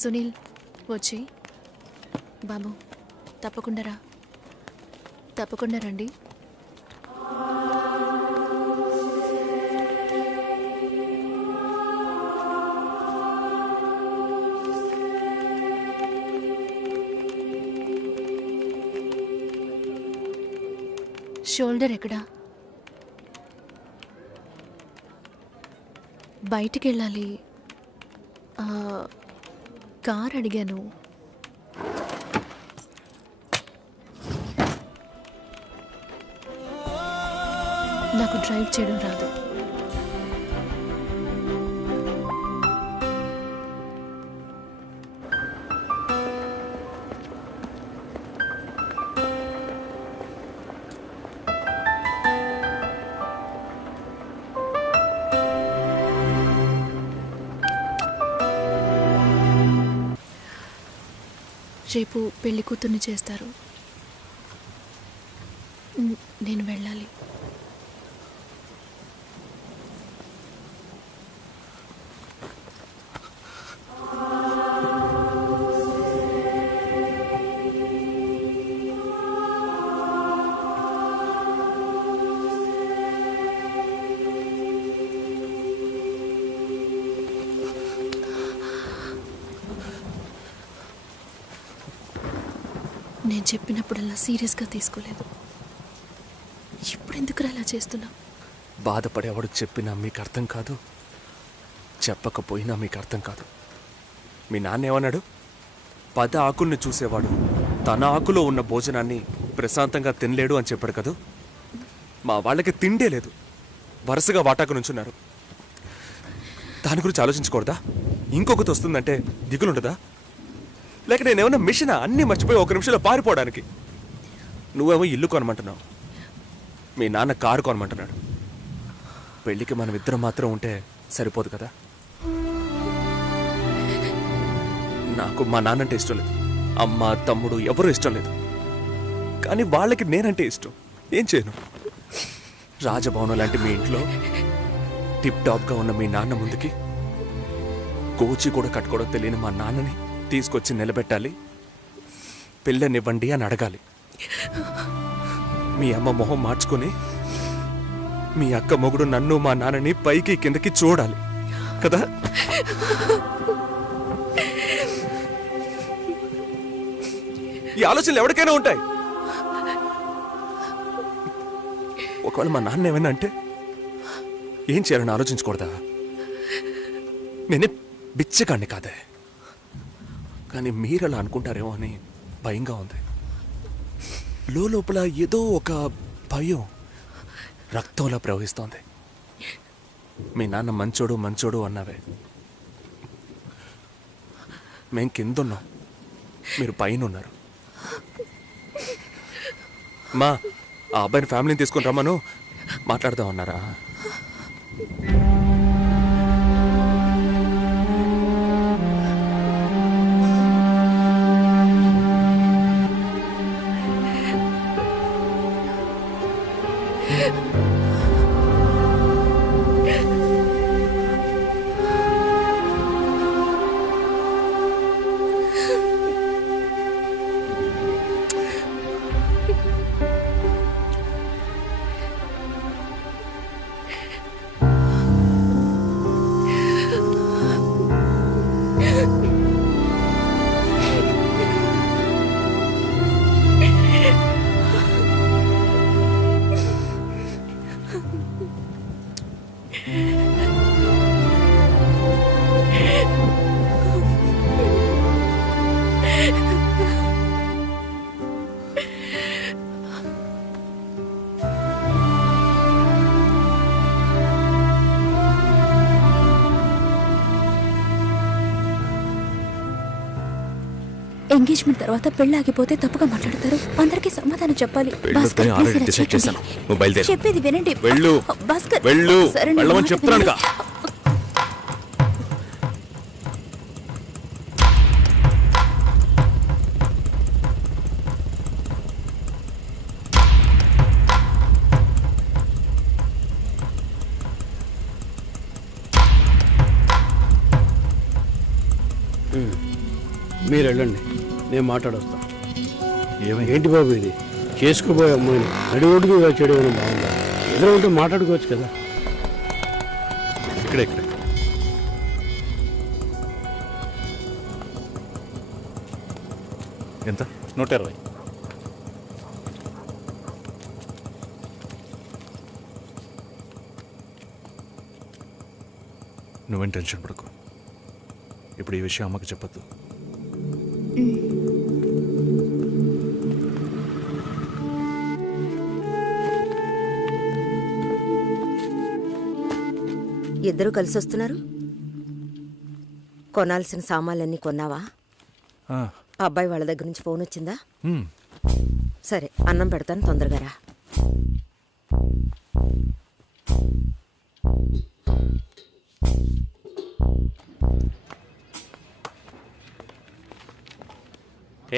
సునీల్ వచ్చి బాబు తప్పకుండా రండి. షోల్డర్ ఎక్కడా? బయటికి వెళ్ళాలి. కార్ అడిగాను. నాకు డ్రైవ్ చేయడం రాదు. రేపు పెళ్లి కూతుర్ని చేస్తారు. నేను వెళ్ళాలి. నేను చెప్పినప్పుడల్లా సీరియస్గా తీసుకోలేదు. ఇప్పుడు ఎందుకు అలా చేస్తున్నా? బాధపడేవాడు చెప్పినా మీకు అర్థం కాదు, చెప్పకపోయినా మీకు అర్థం కాదు. మీ నాన్న ఏమన్నాడు? 10 ఆకుల్ని చూసేవాడు తన ఆకులో ఉన్న భోజనాన్ని ప్రశాంతంగా తినలేడు అని చెప్పాడు కదా. మా వాళ్ళకి తిండే లేదు, వరుసగా వాటాకు నుంచున్నారు. దాని గురించి ఆలోచించకూడదా? ఇంకొకటి వస్తుందంటే దిగులుండదా? లేక నేనేమన్నా మిషనా అన్నీ మర్చిపోయి 1 నిమిషంలో పారిపోవడానికి? నువ్వేమో ఇల్లు కొనమంటున్నావు, మీ నాన్న కారు కొనమంటున్నాడు. పెళ్ళికి మనం ఇద్దరం మాత్రం ఉంటే సరిపోదు కదా. నాకు మా నాన్నంటే ఇష్టం లేదు, అమ్మ తమ్ముడు ఎవరూ ఇష్టం లేదు. కానీ వాళ్ళకి నేనంటే ఇష్టం. ఏం చేయను? రాజభవనం లాంటి మీ ఇంట్లో టిప్ టాప్గా ఉన్న మీ నాన్న ముందుకి కోచి కూడా కట్టుకోవడం తెలియని మా నాన్నని తీసుకొచ్చి నిలబెట్టాలి. పిల్లనివ్వండి అని అడగాలి. మీ అమ్మ మొహం మార్చుకొని మీ అక్క మొగుడు నన్ను మా నాన్నని పైకి కిందకి చూడాలి కదా. ఈ ఆలోచనలు ఎవరికైనా ఉంటాయి. ఒకవేళ మా నాన్న ఏమైనా అంటే ఏం చేయాలని ఆలోచించకూడదా? నేనే బిచ్చగాడిని కాదే, కానీ మీరు అలా అనుకుంటారేమో అని భయంగా ఉంది. లోపల ఏదో ఒక భయం రక్తంలా ప్రవహిస్తోంది. మీ నాన్న మంచోడు మంచోడు అన్నావే, మేం కిందున్నాం, మీరు పైన ఉన్నారు. మా ఆ అబ్బాయిని ఫ్యామిలీని తీసుకుని రమ్మను, మాట్లాడదాం అన్నారా? ఎంగేజ్మెంట్ తర్వాత పెళ్లి ఆగిపోతే తప్పుగా మాట్లాడతారు. అందరికీ సమాధానం చెప్పాలి. చెప్పేది వినండి. చెప్తాను. మీరు వెళ్ళండి, నేను మాట్లాడొస్తా. ఏమైంది? ఏంటి బాబు ఇది? చేసుకోబోయే అమ్మాయిని నడి ఒడ్డుకు చేయడం ఏమైనా బాగుందా? ఎదురు ఉంటే మాట్లాడుకోవచ్చు కదా. ఇక్కడే ఎంత? 120. నువ్వేం టెన్షన్ పడకు. ఇప్పుడు ఈ విషయం అమ్మకి చెప్పొద్దు. ఇద్దరు కలిసి వస్తున్నారు. కొనాల్సిన సామాన్లన్నీ కొన్నావా? అబ్బాయి వాళ్ళ దగ్గర నుంచి ఫోన్ వచ్చిందా? సరే, అన్నం పెడతాను, తొందరగా రా.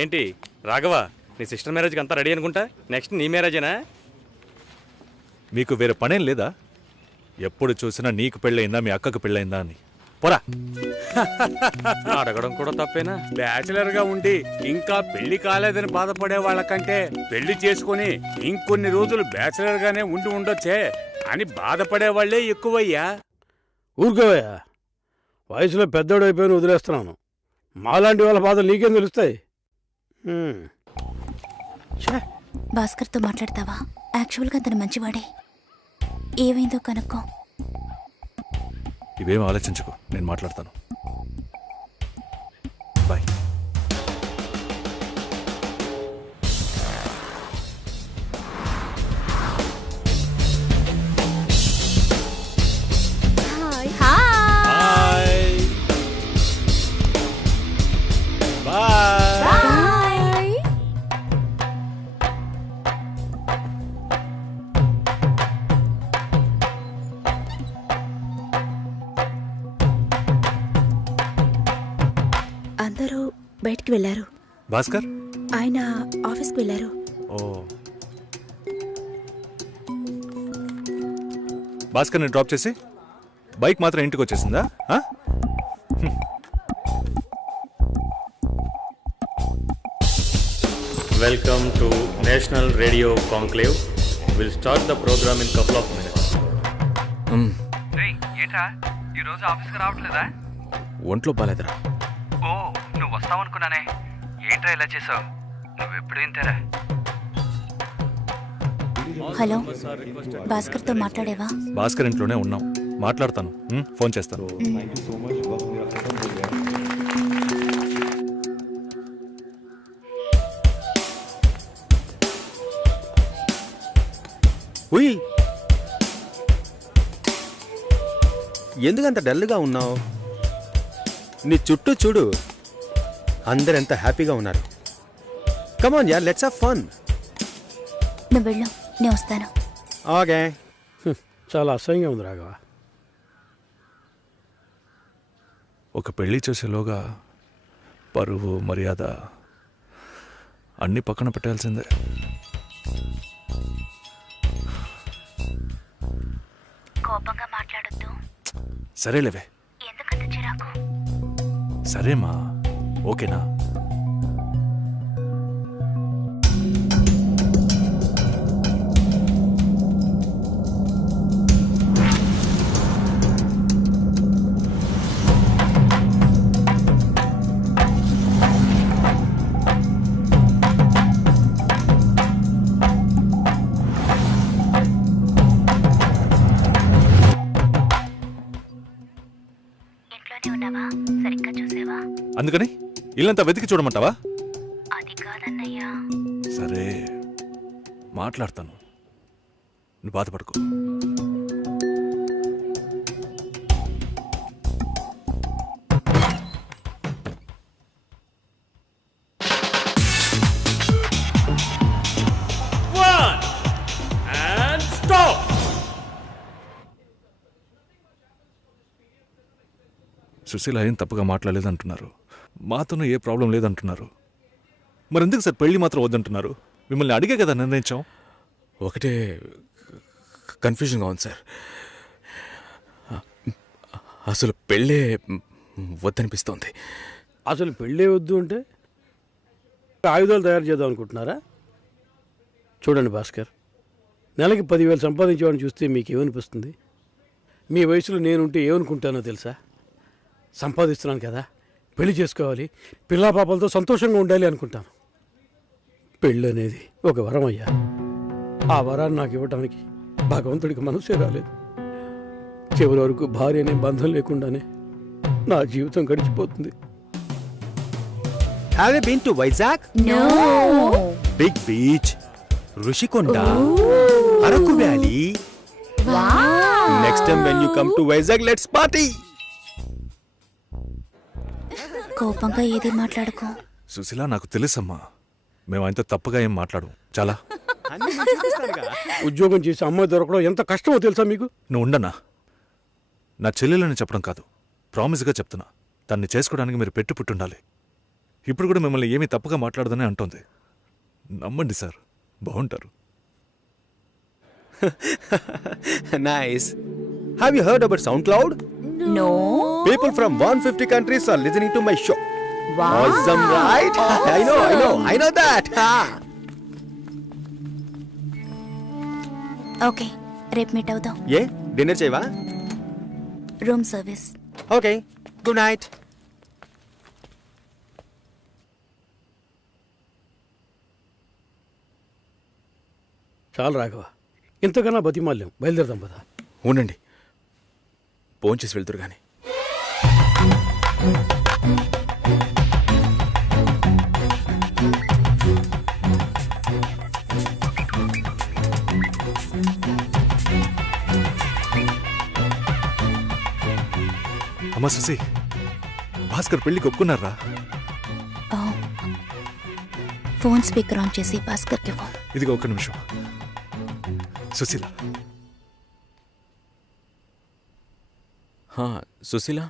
ఏంటి రాఘవ, నీ సిస్టర్ మ్యారేజ్కి అంతా రెడీ అనుకుంటా? నెక్స్ట్ నీ మ్యారేజేనా? మీకు వేరే పనేం లేదా? ఎప్పుడు చూసినా నీకు పెళ్ళయిందా, మీ అక్కకు పెళ్ళయిందా అని. పోరా. అడగడం కూడా తప్పేనా? బ్యాచిలర్ గా ఉండి ఇంకా పెళ్లి కాలేదని బాధపడే వాళ్ళకంటే పెళ్లి చేసుకుని ఇంకొన్ని రోజులు బ్యాచిలర్ గానే ఉండి ఉండొచ్చే అని బాధపడే వాళ్లే ఎక్కువయ్యా. ఊరుకోవయ్యా, వయసులో పెద్దోడు అయిపోయిన వదిలేస్తున్నాను. మాలాంటి వాళ్ళ బాధలు నీకేం తెలుస్తాయి? భాస్కర్తో మాట్లాడతావా? యాక్చువల్గా అతను మంచివాడే. ఏమైందో కనుక్కో. ఇవేం ఆలోచించకు, నేను మాట్లాడతాను. బాయ్. అందరూ బయటికి వెళ్ళారు. భాస్కర్ ఆయన ఆఫీస్కి వెళ్ళారు. ఓ, భాస్కర్ని డ్రాప్ చేసి బైక్ మాత్రం ఇంటికి వచ్చేసిందా? Welcome to national radio conclave. Will start the programme in couple of minutes. ఏంట్రా ఈరోజు ఆఫీస్కి రావట్లేదా? ఒంట్లో బాలేదురా. ఓ, నువ్వు వస్తావనుకున్నానే. ఏంట్రా ఇలా చేసావు? నువ్వెప్పుడు ఇంతేరా? హలో, భాస్కర్తో మాట్లాడేవా? భాస్కర్ ఇంట్లోనే ఉన్నాం, మాట్లాడతాను. ఫోన్ చేస్తాను. ఉయ్, ఎందుకంత డల్గా ఉన్నావు? నీ చుట్టూ చూడు, అందరెంత హ్యాపీగా ఉన్నారు. కమాన్ యార్, లెట్స్ హావ్ ఫన్. నువ్వు వెళ్ళు, నేను వస్తాను. ఓకే. చాలా అసహ్యంగా ఉంది రాఘవ. ఒక పెళ్లి చేసేలోగా పరువు మర్యాద అన్నీ పక్కన పెట్టాల్సిందే. కోపంగా మాట్లాడొద్దు. సరేలేవే. ఎందుకంత చిరాకు? సరేమా, ఓకేనా? అందుకని ఇల్లంతా వెతికి చూడమంటావా? అది కాదన్నయ్యా. సరే, మాట్లాడతాను, నువ్వు బాధపడుకో. సుశీల ఏం తప్పుగా మాట్లాడలేదంటున్నారు, మాతోనూ ఏ ప్రాబ్లం లేదంటున్నారు. మరెందుకు సార్ పెళ్లి మాత్రం వద్దంటున్నారు? మిమ్మల్ని అడిగే కదా నిర్ణయించాం. ఒకటే కన్ఫ్యూజన్గా ఉంది సార్. అసలు పెళ్ళే వద్దనిపిస్తోంది. అసలు పెళ్ళే వద్దు అంటే ఆయుధాలు తయారు చేద్దాం అనుకుంటున్నారా? చూడండి భాస్కర్, నెలకి 10,000 సంపాదించేవాడిని చూస్తే మీకేమనిపిస్తుంది? మీ వయసులో నేనుంటే ఏమనుకుంటానో తెలుసా? సంపాదిస్తున్నాను కదా, పెళ్లి చేసుకోవాలి, పిల్లా పాపలతో సంతోషంగా ఉండాలి అనుకుంటాను. పెళ్ళి అనేది ఒక వరం అయ్యా. ఆ వరాన్ని నాకు ఇవ్వడానికి భగవంతుడికి మనసే రాలేదు. చివరి వరకు భార్య అనే బంధం లేకుండానే నా జీవితం గడిచిపోతుంది. Have you been to Vizag? No. Big beach, Rushikonda, Araku Valley. Wow. Next time when you come to Vizag, let's party. కోపంగా ఏది మాట్లాడుకో. సుశీల, నాకు తెలుసమ్మా, మేము ఆయనతో తప్పుగా ఏం మాట్లాడు. చాలా ఉద్యోగం చేసి అమ్మాయి దొరకడం ఎంత కష్టమో తెలుసా మీకు? నువ్వు ఉండనా? నా చెల్లెలని చెప్పడం కాదు, ప్రామిస్గా చెప్తున్నా, తన్ని చేసుకోవడానికి మీరు పెట్టి పుట్టుండాలి. ఇప్పుడు కూడా మిమ్మల్ని ఏమీ తప్పుగా మాట్లాడదని అంటోంది. నమ్మండి సార్, బాగుంటారు. Nice. Have you heard about SoundCloud? No. People from 150 countries are listening to my show. Wow. Awesome, right? I know that. Okay, రేపు మీట్ అవుదాం. ఏ డిన్నర్ చేయవా? Room service. Okay, good night. చాలు రాఘవ, ఇంతకన్నా బతిమాల్యం. బయలుదేరదాం పదా. ఉండండి, ఫోన్ చేసి వెళ్తురు కానీ. అమ్మా సుశీ, భాస్కర్ పెళ్ళికి ఒప్పుకున్నారా? ఫోన్ స్పీకర్ ఆన్ చేసి భాస్కర్కి ఫోన్. ఇదిగో ఒక్క నిమిషం. సుశీల. సుశీల.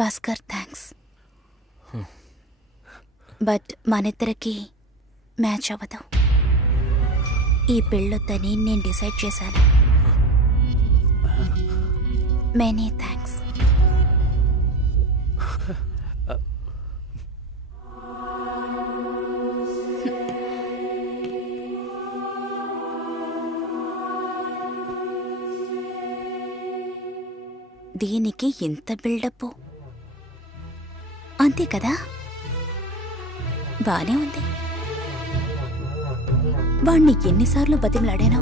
భాస్కర్, థ్యాంక్స్. బట్ మనిద్దరికి మ్యాచ్ అవ్వదు. ఈ పెళ్ళొద్దని నేను డిసైడ్ చేశాను. Many thanks. దీనికి ఎంత బిల్డప్, అంతే కదా? బానే ఉంది. వాణ్ణి ఎన్నిసార్లు బతిమలాడాను,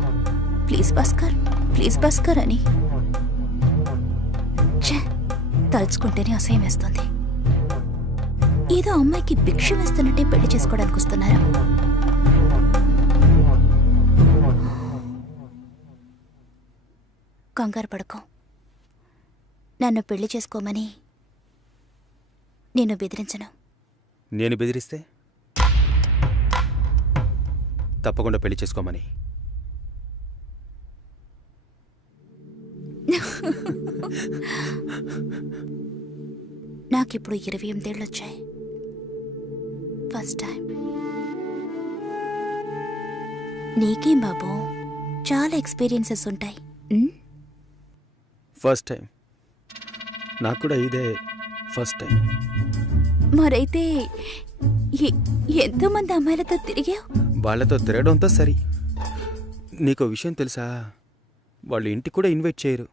ప్లీజ్ భాస్కర్, ప్లీజ్ భాస్కర్ అని. ఛే, తలుచుకుంటేనే అసహ్యం వేస్తుంది. ఏదో అమ్మాయికి భిక్ష వేస్తున్నట్టే పెళ్లి చేసుకోవడానికి వస్తున్నారు. కంగారు పడుకో. నన్ను పెళ్లి చేసుకోమని నేను బెదిరించను. నేను బెదిరిస్తే తప్పకుండా పెళ్లి చేసుకోమని. నాకిప్పుడు 28 ఏళ్ళు వచ్చాయి. First time. నీకేం బాబు, చాలా ఎక్స్పీరియన్సెస్ ఉంటాయి. First time. నాకు కూడా ఇదే ఫస్ట్ టైం. మరైతే ఎంతోమంది అమ్మాయిలతో తిరిగావు? వాళ్ళతో తిరగడంతో సరి. నీకో విషయం తెలుసా, వాళ్ళు ఇంటికి కూడా ఇన్వైట్ చేయరు.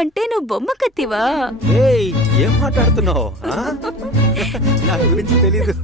అంటే నువ్వు బొమ్మ కత్తివా? ఏం మాట్లాడుతున్నావు? నా గురించి తెలీదు.